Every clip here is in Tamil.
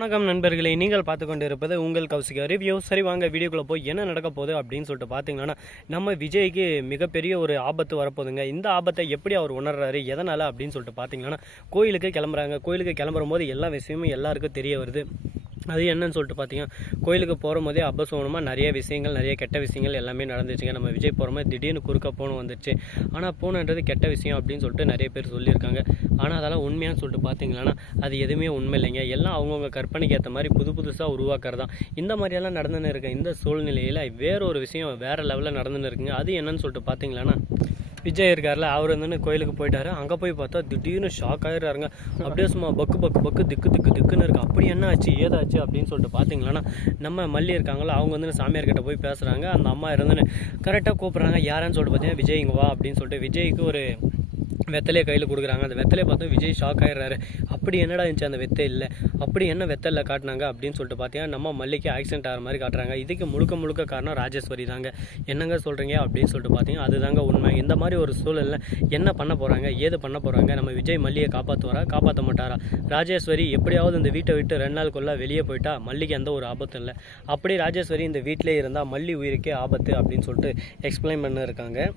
வணக்கம் நண்பர்களே, நீங்கள் பார்த்து கொண்டு இருப்பது உங்கள் கௌசிகா ரிவ்யூ. சரி வாங்க வீடியோக்குள்ளே போய் என்ன நடக்க போகுது அப்படின்னு சொல்லிட்டு பார்த்தீங்கன்னா, நம்ம விஜய்க்கு மிகப்பெரிய ஒரு ஆபத்து வரப்போகுதுங்க. இந்த ஆபத்தை எப்படி அவர் உணர்றாரு, எதனால் அப்படின்னு சொல்லிட்டு பார்த்தீங்கன்னா, கோயிலுக்கு கிளம்புறாங்க. கோயிலுக்கு கிளம்புறும் போது எல்லா விஷயமும் எல்லாருக்கும் தெரிய வருது. அது என்னன்னு சொல்லிட்டு பார்த்தீங்கன்னா, கோயிலுக்கு போகிற போதே அபசகுனமாக நிறைய விஷயங்கள், நிறைய கெட்ட விஷயங்கள் எல்லாமே நடந்துச்சுங்க. நம்ம விஜய் போகிற மாதிரி திடீர்னு குறுக்க போன் வந்துருச்சு. ஆனால் போனன்றது கெட்ட விஷயம் அப்படின்னு சொல்லிட்டு நிறைய பேர் சொல்லியிருக்காங்க. ஆனால் அதெல்லாம் உண்மையானு சொல்லிட்டு பார்த்தீங்கன்னா, அது எதுவுமே உண்மை இல்லைங்க. எல்லாம் அவங்கவுங்க கற்பனைக்கு ஏற்ற மாதிரி புதுசாக உருவாக்குறதான். இந்த மாதிரியெல்லாம் நடந்துன்னு இருக்க இந்த சூழ்நிலையில் வேற ஒரு விஷயம் வேறு லெவலில் நடந்துன்னு இருக்குங்க. அது என்னன்னு சொல்லிட்டு பார்த்தீங்கன்னா, விஜய் இருக்கார்ல, அவர் வந்து கோயிலுக்கு போயிட்டாரு. அங்கே போய் பார்த்தா திடீர்னு ஷாக் ஆகிடுறாருங்க. அப்படியே சும்மா பக்கு திக்குன்னு இருக்குது. அப்படி என்ன ஆச்சு ஏதாச்சு அப்படின்னு சொல்லிட்டு பார்த்தீங்களன்னா, நம்ம மல்லி இருக்காங்களா, அவங்க வந்து சாமியார்கிட்ட போய் பேசுகிறாங்க. அந்த அம்மா இருந்துன்னு கரெக்டாக கூப்பிட்றாங்க. யாரான்னு சொல்லிட்டு பார்த்தீங்கன்னா, விஜய் இங்கே வா அப்படின்னு சொல்லிட்டு விஜய்க்கு ஒரு வெத்தலையை கையில் கொடுக்குறாங்க. அந்த வெத்தலையை பார்த்தா விஜய் ஷாக் ஆகிடுறாரு. அப்படி என்னடா இருந்துச்சு அந்த வெத்தை இல்லை, அப்படி என்ன வெத்தலில் காட்டினாங்க அப்படின்னு சொல்லிட்டு பார்த்தீங்கன்னா, நம்ம மல்லிக்கு ஆக்சிடென்ட் ஆகிற மாதிரி காட்டுறாங்க. இதுக்கு முழுக்க காரணம் ராஜேஸ்வரி தாங்க. என்னங்க சொல்கிறீங்க அப்படின்னு சொல்லிட்டு பார்த்தீங்கன்னா, அதுதாங்க உண்மை. இந்த மாதிரி ஒரு சூழலில் என்ன பண்ண போகிறாங்க, ஏது பண்ண போகிறாங்க, நம்ம விஜய் மல்லியை காப்பாற்றுவாரா காப்பாற்ற மாட்டாரா, ராஜேஸ்வரி எப்படியாவது இந்த வீட்டை விட்டு 2 நாளுக்குள்ளே வெளியே போயிட்டா மல்லிக்கு எந்த ஒரு ஆபத்தும் இல்லை, அப்படி ராஜேஸ்வரி இந்த வீட்டிலே இருந்தால் மல்லி உயிருக்கே ஆபத்து அப்படின்னு சொல்லிட்டு எக்ஸ்பிளைன் பண்ண இருக்காங்க.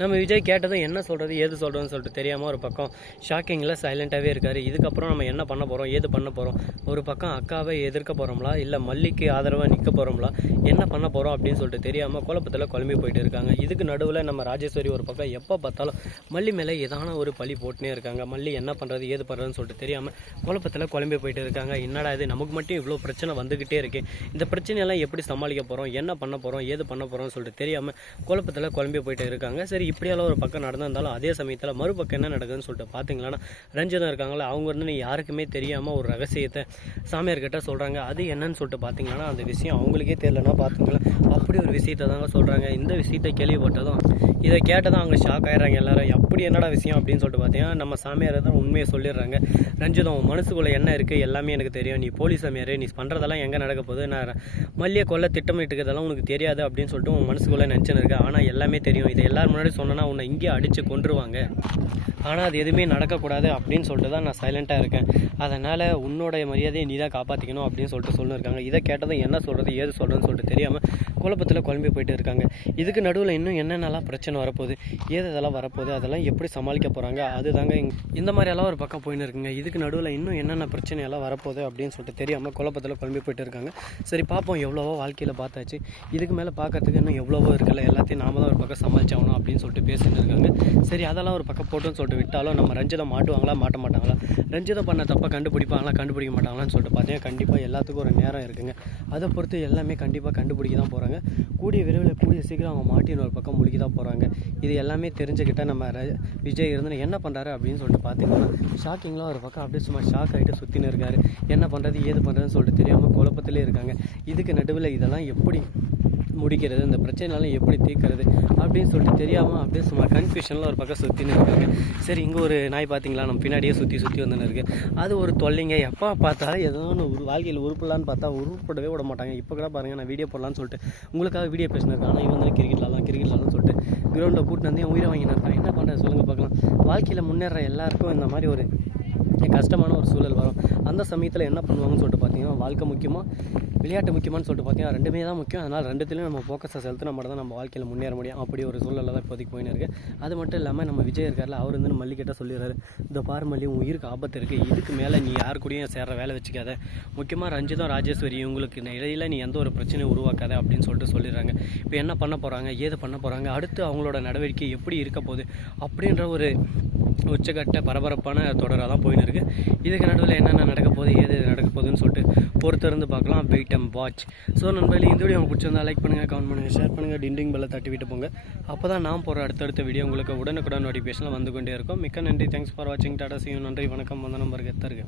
நம்ம விஜய் கேட்டதும் என்ன சொல்கிறது ஏது சொல்கிறதுன்னு சொல்லிட்டு தெரியாமல் ஒரு பக்கம் ஷாக்கிங்கில் சைலண்ட்டாகவே இருக்கார். இதுக்கப்புறம் நம்ம என்ன பண்ண போகிறோம், ஏது பண்ண போகிறோம், ஒரு பக்கம் அக்காவை எதிர்க்க போகிறோம்களா, இல்லை மல்லிக்கு ஆதரவாக நிற்க போகிறோம்களா, என்ன பண்ண போகிறோம் அப்படின்னு சொல்லிட்டு தெரியாமல் குழப்பத்தில் குழம்பி போயிட்டு இருக்காங்க. இதுக்கு நடுவில் நம்ம ராஜேஸ்வரி ஒரு பக்கம் எப்போ பார்த்தாலும் மல்லி மேலே ஏதான ஒரு பழி போட்டுனே இருக்காங்க. மல்லி என்ன பண்ணுறது ஏது பண்ணுறதுன்னு சொல்லிட்டு தெரியாமல் குழப்பத்தில் குழம்பி போயிட்டு இருக்காங்க. என்னடா இது, நமக்கு மட்டும் இவ்வளோ பிரச்சனை வந்துக்கிட்டே இருக்கு, இந்த பிரச்சனையெல்லாம் எப்படி சமாளிக்க போகிறோம், என்ன பண்ண போகிறோம் ஏது பண்ண போகிறோம்னு சொல்லிட்டு தெரியாமல் குழப்பத்தில் குழம்பி போயிட்டு இருக்காங்க. சரி, இப்படியெல்லாம் ஒரு பக்கம் நடந்திருந்தாலும் அதே சமயத்தில் மறுபக்கம் என்ன நடக்குதுன்னு சொல்லிட்டு பார்த்தீங்கன்னா, ரஞ்சிதம் இருக்காங்களா, அவங்க வந்து யாருக்குமே தெரியாமல் ஒரு ரகசியத்தை சாமியார்கிட்ட சொல்கிறாங்க. அது என்னன்னு சொல்லிட்டு பார்த்தீங்கன்னா, அந்த விஷயம் அவங்களுக்கே தெரியலன்னா பார்த்துங்களேன், அப்படி ஒரு விஷயத்தை தாங்க சொல்கிறாங்க. இந்த விஷயத்தை கேள்விப்பட்டதும் இதை கேட்டதான் அவங்க ஷாக் ஆகிடுறாங்க எல்லாரும். அப்படி என்னடா விஷயம் அப்படின்னு சொல்லிட்டு பார்த்தீங்கன்னா, நம்ம சாமியார் தான் உண்மையை சொல்லிடுறாங்க. ரஞ்சிதம், மனசுக்குள்ளே என்ன இருக்குது எல்லாமே எனக்கு தெரியும், நீ போலீஸ் சாமியார், நீ பண்ணுறதெல்லாம் எங்கே நடக்க போகுது, நான் மல்லியை கொல்ல திட்டமிட்டுக்கிறதெல்லாம் உனக்கு தெரியாது அப்படின்னு சொல்லிட்டு உன் மனசுக்குள்ளே நினச்சின்னு இருக்கேன். ஆனால் எல்லாமே தெரியும், இதை எல்லாரும் முன்னாடி சொன்னேன்னா உன்னை இங்கே அடித்து கொன்றுவாங்க, ஆனால் அது எதுவுமே நடக்கக்கூடாது அப்படின்னு சொல்லிட்டு தான் நான் சைலண்ட்டாக இருக்கேன். அதனால் உன்னோடைய மரியாதையை நீ தான் காப்பாற்றிக்கணும் அப்படின்னு சொல்லிட்டு சொல்லியிருக்காங்க. இதை கேட்டதும் என்ன சொல்கிறது ஏது சொல்கிறதுன்னு சொல்லிட்டு தெரியாமல் குழப்பத்தில் குழம்பி போயிட்டு இருக்காங்க. இதுக்கு நடுவில் இன்னும் என்னென்னலாம் பிரச்சனை வரப்போகுது, ஏது இதெல்லாம் வரப்போகுது, அதெல்லாம் எப்படி சமாளிக்க போகிறாங்க, அதுதாங்க இந்த மாதிரியெல்லாம் ஒரு பக்கம் போயின்னு இருக்குங்க. இதுக்கு நடுவில் இன்னும் என்னென்ன பிரச்சனையெல்லாம் வரப்போகுது அப்படின்னு சொல்லிட்டு தெரியாமல் குழப்பத்தில் குழம்பி போயிட்டு இருக்காங்க. சரி பார்ப்போம், எவ்வளவோ வாழ்க்கையில் பார்த்தாச்சு, இதுக்கு மேலே பார்க்கறதுக்கு இன்னும் எவ்வளவோ இருக்குல்ல, எல்லாத்தையும் நாம தான் ஒரு பக்கம் சமாளிச்சாகணும் அப்படின்னு சொல்லிட்டு பேசிட்டு இருக்காங்க. சரி, அதெல்லாம் ஒரு பக்கம் போட்டுன்னு சொல்லிட்டு விட்டாலும் நம்ம ரஞ்சிதம் மாட்டுவாங்களா மாட்ட மாட்டாங்களா, ரஞ்சிதம் பண்ண தப்பை கண்டுபிடிப்பாங்களா கண்டுபிடிக்க மாட்டாங்களான்னு சொல்லிட்டு பார்த்தீங்கன்னா, கண்டிப்பாக எல்லாத்துக்கும் ஒரு நேரம் இருக்குங்க. அதை பொறுத்து எல்லாமே கண்டிப்பாக கண்டுபிடிக்க தான் போகிறாங்க. கூடிய விரைவில் கூடிய சீக்கிரம் அவங்க மாட்டின்னு ஒரு பக்கம் முடிக்க தான் போகிறாங்க. இது எல்லாமே தெரிஞ்சுக்கிட்டால் நம்ம விஜய் இருந்து என்ன பண்ணுறாரு அப்படின்னு சொல்லிட்டு பார்த்தீங்கன்னா, ஷாக்கிங்லாம் ஒரு பக்கம் அப்படியே சும்மா ஷாக் ஆகிட்டு சுற்றின்னு இருக்காரு. என்ன பண்ணுறது ஏது பண்ணுறதுன்னு சொல்லிட்டு தெரியாமல் குழப்பத்திலே இருக்காங்க. இதுக்கு நடுவில் இதெல்லாம் எப்படி முடிக்கிறது, இந்த பிரச்சனைலாம் எப்படி தீர்க்கிறது அப்படின்னு சொல்லிட்டு தெரியாமல் அப்படியே சும்மா கன்ஃபியூஷனில் ஒரு பக்கம் சுற்றின்னு இருக்காங்க. சரி, இங்கே ஒரு நாய் பார்த்தீங்களா, நம்ம பின்னாடியே சுற்றி வந்துன்னு இருக்குது. அது ஒரு தொல்லைங்க. எப்போ பார்த்தாலும் ஏதோ ஒரு வாழ்க்கையில் உருப்படலான்னு பார்த்தா உருப்படவே விட மாட்டாங்க. இப்போ கூட பாருங்கள், நான் வீடியோ போடலான்னு சொல்லிட்டு உங்களுக்காக வீடியோ பேசினிருக்கேன். ஆனால் இவன் வந்து கிரிக்கெட்லாம் சொல்லிட்டு கிரவுண்டில் கூட்டிட்டு வந்து என் உயிரை வாங்கினா இருக்கான். என்ன பண்ணுறது சொல்லுங்கள் பார்க்கலாம். வாழ்க்கையில் முன்னேற எல்லாருக்கும் இந்த மாதிரி ஒரு கஷ்டமான ஒரு சூழல் வரும். அந்த சமயத்தில் என்ன பண்ணுவாங்கன்னு சொல்லிட்டு பார்த்தீங்கன்னா, வாழ்க்கை முக்கியமாக விளையாட்டு முக்கியமானு சொல்லிட்டு பார்த்தீங்கன்னா ரெண்டுமே தான் முக்கியம். அதனால் ரெண்டுத்துலையும் நம்ம ஃபோக்கஸை செலுத்தினா மட்டும் தான் நம்ம வாழ்க்கையில் முன்னேற முடியும். அப்படி ஒரு சூழலில் தான் இப்போதைக்கு போயின்னு இருக்குது. அது மட்டும் இல்லாமல் நம்ம விஜய் இருக்கார்ல, அவர் வந்து மல்லிக்கிட்ட சொல்லிடுறாரு, இந்த பாரு மல்லி, உன் உயிருக்கு ஆபத்து இருக்குது, இதுக்கு மேலே நீ யார் கூடயும் சேர்ற வேலை வச்சுக்காத, முக்கியமாக ரஞ்சிதம் ராஜேஸ்வரி உங்களுக்கு இடையில நீ எந்த ஒரு பிரச்சனையும் உருவாக்காத அப்படின்னு சொல்லிட்டு சொல்லிடுறாங்க. இப்போ என்ன பண்ண போகிறாங்க ஏது பண்ண போகிறாங்க, அடுத்து அவங்களோட நடவடிக்கை எப்படி இருக்க போகுது அப்படின்ற ஒரு உச்சக்கட்ட பரபரப்பான தொடராக தான் போயின்னு இருக்குது. இதுக்கு நடுவில் என்னென்ன நடக்க போகுது ஏது நடக்க போகுதுன்னு சொல்லிட்டு பொறுத்திருந்து பார்க்கலாம். Wait and watch. ஸோ நண்பர்களே, இந்த வீடியோ உங்களுக்கு பிடிச்சிருந்தா லைக் பண்ணுங்கள், கமெண்ட் பண்ணுங்கள், ஷேர் பண்ணுங்கள், டிண்டிங் பெல்லை தட்டி விட்டு போங்க. அப்போ தான் நான் போகிற அடுத்தடுத்த வீடியோ உங்களுக்கு உடனுக்குடன் நோட்டிஃபிகேஷனில் வந்து கொண்டே இருக்கும். மிக்க நன்றி. தேங்க்ஸ் ஃபார் வாட்சிங். Tata, see you. நன்றி, வணக்கம், வந்தனம், வருக தருக.